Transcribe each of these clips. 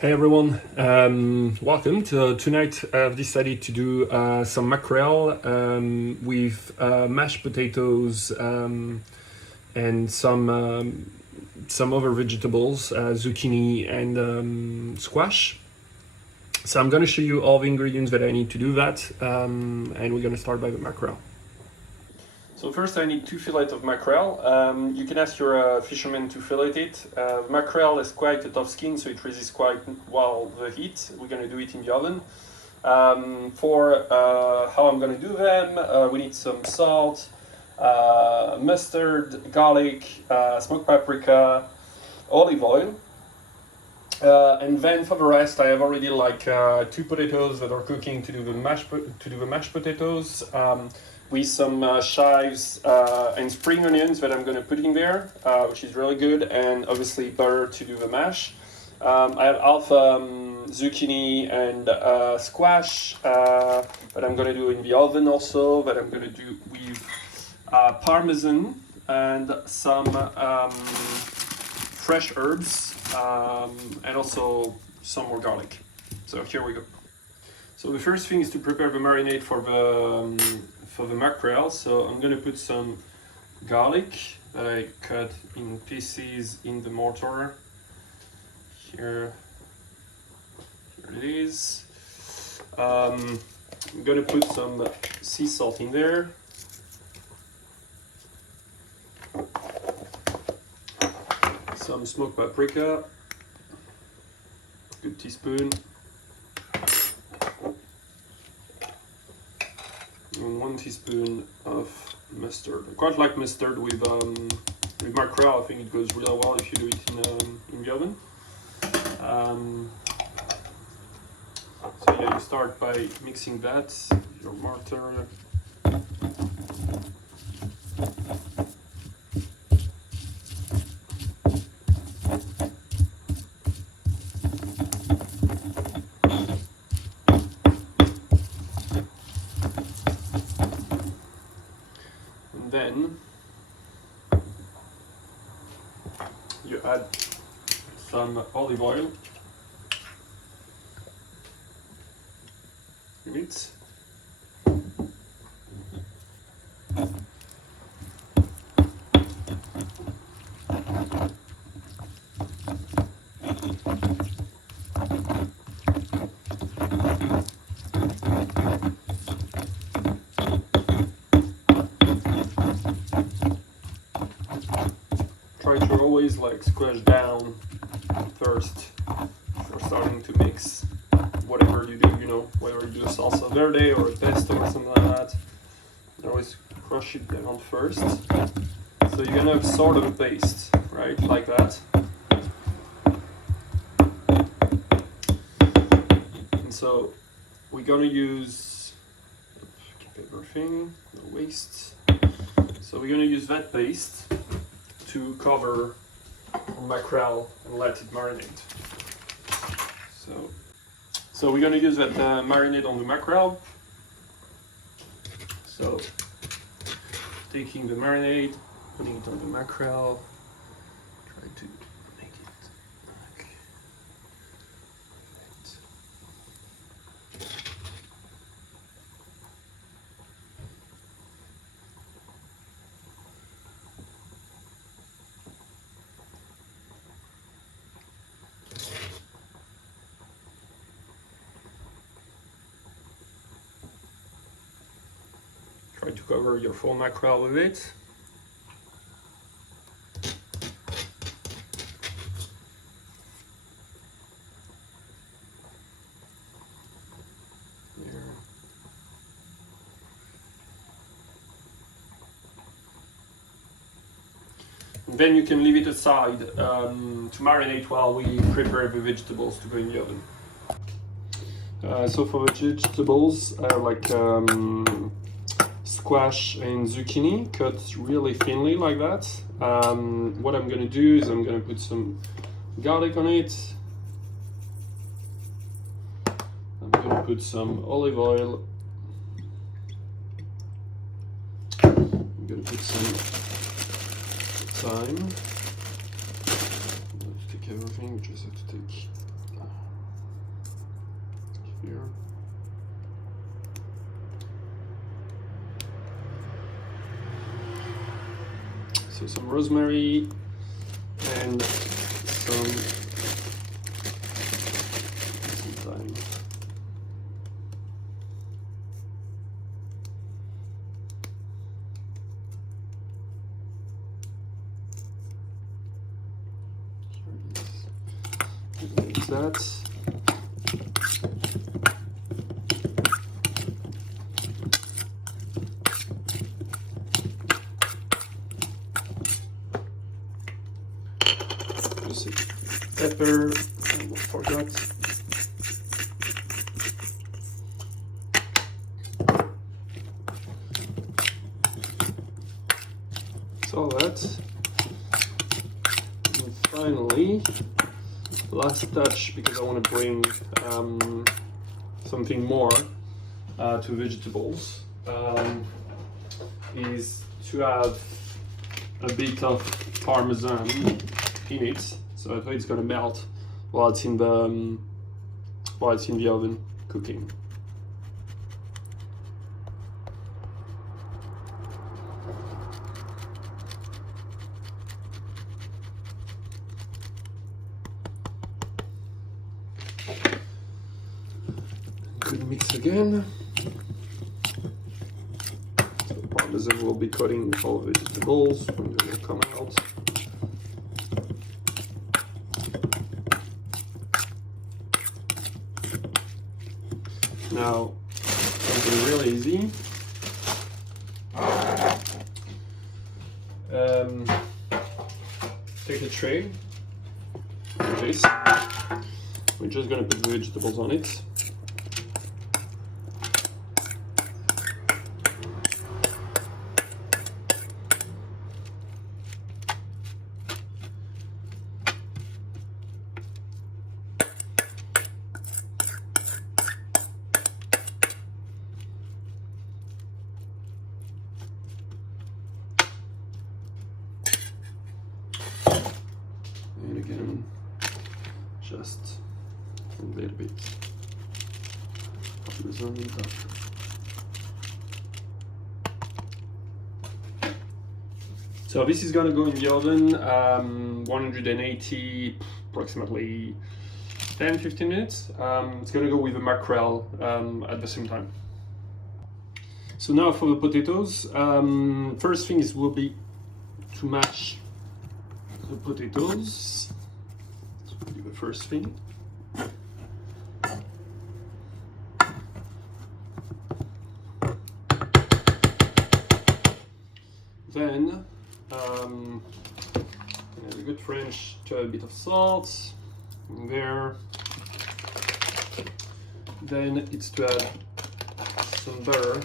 Hey everyone, welcome. Tonight I've decided to do some mackerel with mashed potatoes and some other vegetables, zucchini and squash. So I'm going to show you all the ingredients that I need to do that, and we're going to start by the mackerel. So first I need 2 fillets of mackerel. You can ask your fisherman to fillet it. Mackerel has quite a tough skin, so it resists quite well the heat. We're going to do it in the oven. For how I'm going to do them, we need some salt, mustard, garlic, smoked paprika, olive oil. And then for the rest, I have already 2 potatoes that are cooking to do the mashed potatoes. With some chives and spring onions that I'm going to put in there, which is really good, and obviously butter to do the mash. I have half zucchini and squash that I'm going to do in the oven also, that I'm going to do with Parmesan and some fresh herbs and also some more garlic. So here we go. So the first thing is to prepare the marinade for the mackerel. So I'm going to put some garlic that I cut in pieces in the mortar. Here it is. I'm going to put some sea salt in there. Some smoked paprika, good teaspoon. And 1 teaspoon of mustard. I quite like mustard with mackerel. I think it goes really well if you do it in the oven. So yeah, you start by mixing that, your mortar. Then you add some olive oil in it. Try to always squash down first before starting to mix whatever you do, whether you do a salsa verde or a pesto or something like that. You always crush it down first. So you're gonna have sort of a paste, right? Like that. And so we're gonna use, keep everything, no waste. So we're gonna use that paste to cover mackerel and let it marinate. So we're going to use that marinade on the mackerel. So taking the marinade, putting it on the mackerel, try to make it like try to cover your full mackerel with it. Here. And then you can leave it aside to marinate while we prepare the vegetables to go in the oven. So for the vegetables, I have squash and zucchini cut really thinly like that. What I'm going to do is I'm going to put some garlic on it. I'm going to put some olive oil. I'm going to put some thyme. Let's take everything, we just have to take So some rosemary and some thyme. Like that. Pepper, almost forgot. So that, and finally, last touch, because I want to bring something more to vegetables, is to have a bit of Parmesan in it. So I think it's gonna melt while it's in the oven cooking. Good mix again. So Parmesan will be coating all vegetables when they will come out. Now, something really easy. Take a tray like this. We're just gonna put the vegetables on it. And again, just a little bit Parmesan on top. So this is gonna go in the oven, 180, approximately 10-15 minutes. It's gonna go with the mackerel at the same time. So now for the potatoes, first thing is will be to mash the potatoes. So we'll do the first thing. Then, as a good French, to add a bit of salt in there. Then it's to add some butter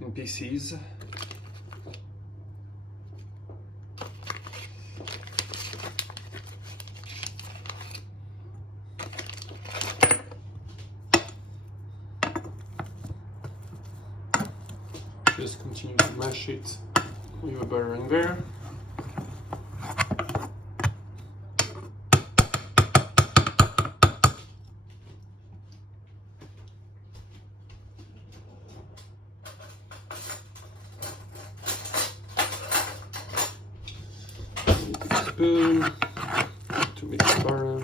in pieces. Just continue to mash it with the butter in there. Take a spoon to mix the butter.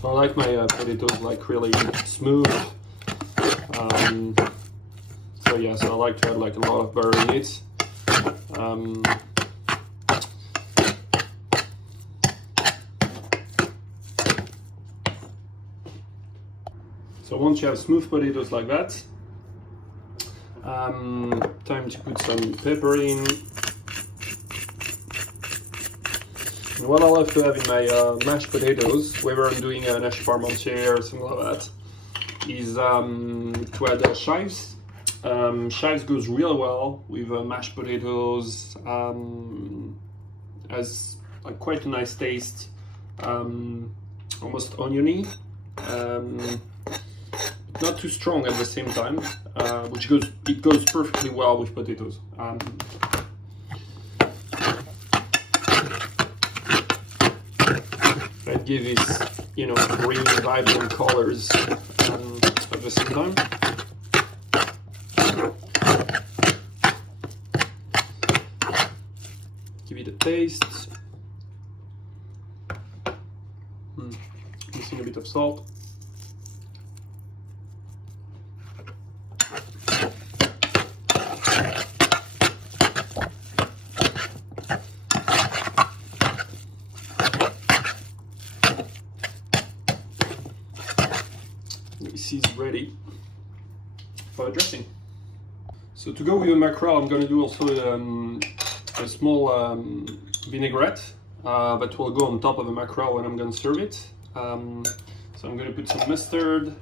So I like my potatoes like really smooth. So yeah, so I like to add like a lot of butter in it. So once you have smooth potatoes like that, time to put some pepper in. And what I love to have in my mashed potatoes, whether I'm doing an hash parmentier or something like that, is to add chives. Chives goes real well with mashed potatoes, has quite a nice taste, almost oniony, not too strong at the same time, it goes perfectly well with potatoes. That gives it, you know, green, vibrant colors at the same time. Give it a taste. Missing a bit of salt. This is ready for the dressing. So to go with the mackerel, I'm going to do also a small vinaigrette that will go on top of the mackerel when I'm going to serve it. So I'm going to put some mustard,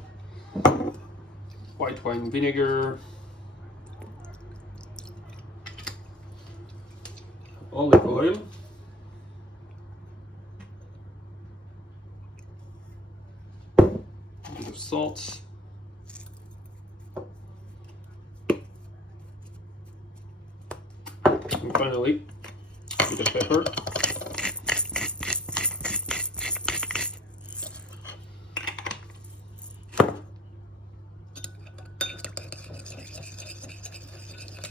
white wine vinegar, olive oil, a bit of salt, and finally a bit of pepper.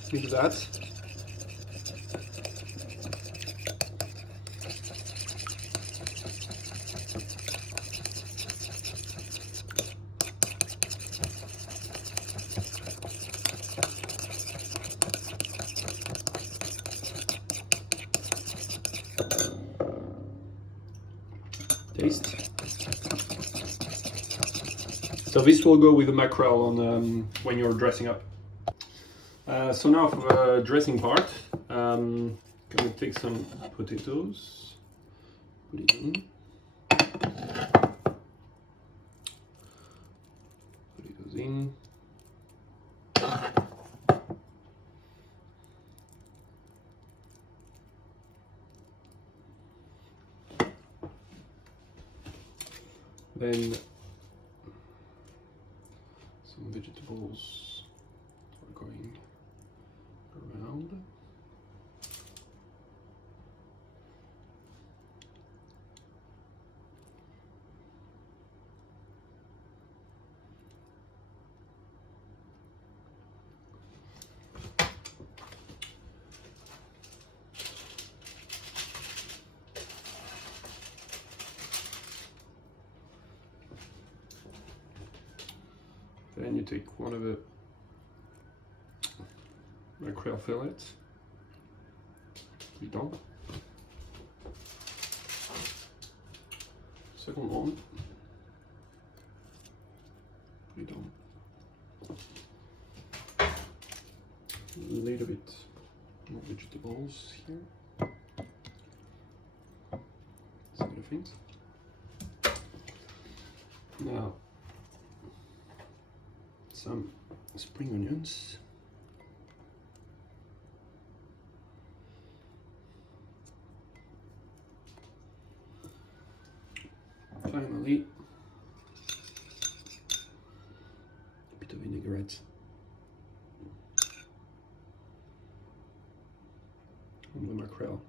Mix that. Taste. So this will go with the mackerel on when you're dressing up. So now for the dressing part, I'm gonna take some potatoes, put it in, potatoes in, then some vegetables are going around. Then you take one of the mackerel fillets, put it on. Second one, put it on. A little bit more vegetables here. Some other things. Now, some spring onions. Finally, a bit of vinaigrette on the mackerel.